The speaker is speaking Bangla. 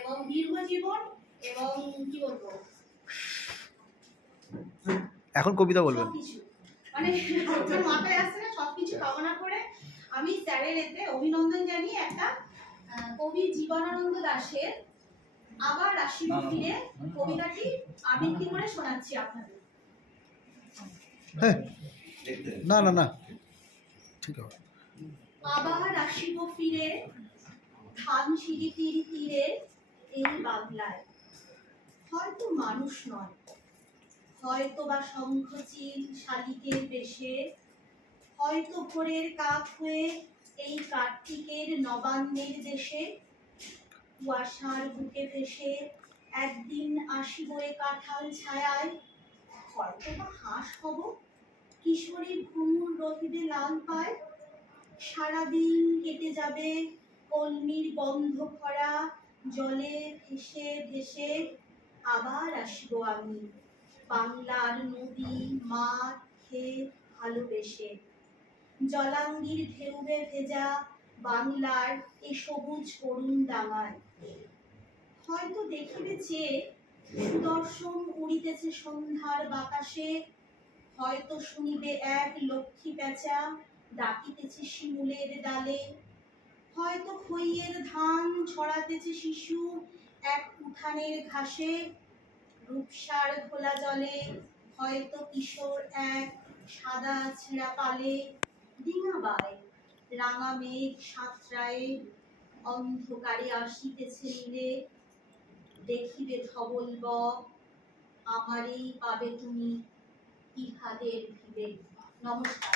এবং দীর্ঘজীবন এবং কি বলবো, এখন কবিতা বলবেন। সবকিছু মানে আপনার মাথায় আসছে না, সবকিছু কামনা করে আমি স্যারের এতে অভিনন্দন জানিয়ে একটা কবি জীবনানন্দ দাশের আবার আসিব ফিরে কবিতাটি আবৃত্তি করে শোনাচ্ছি আপনাদের। হ্যাঁ, না না না, ঠিক আছে। আবার আসিব ফিরে ধানসিঁড়ি তীরে এই বাংলায়, হয়তো মানুষ নয়, হয়তো বা শঙ্খচিল শালিকের বেশে, হয়তো ভোরের কাক হয়ে এই কার্তিকের নবান্নের দেশে, কুয়াশার বুকে ভেসে একদিন আসিব এ কাঁঠাল ছায়ায়, হয়তো বা হাঁস হব কিশোরী ঘুঙুর রহিবে লাল পায়, সারাদিন কেটে যাবে কলমির গন্ধ ভরা জলে ভেসে ভেসে, আবার আসিব আমি বাংলার নদী মাঠ ক্ষেত ভালোবেসে, জলাঙ্গির ঢেউয়ে ভেজা বাংলার এ সবুজ করুণ ডাঙায়, হয়তো দেখিবে চেয়ে সুদর্শন উড়িতেছে সন্ধ্যার বাতাসে, হয়তো শুনিবে এক লক্ষ্মী প্যাঁচা ডাকিতেছে শিমুলের ডালে, হয়তো খইয়ের ধান ছড়াতেছে শিশু এক উঠানের ঘাসে, রূপসার ঘোলা জলে হয়তো কিশোর এক সাদা ছেঁড়া পালে ডিঙা বায়, রাঙা মেঘ সাঁতরায়ে অন্ধকারে আসিতেছে নীরে, দেখিবে ধবল বক আমারেই পাবে তুমি ইহাদের ভিড়ে। নমস্কার।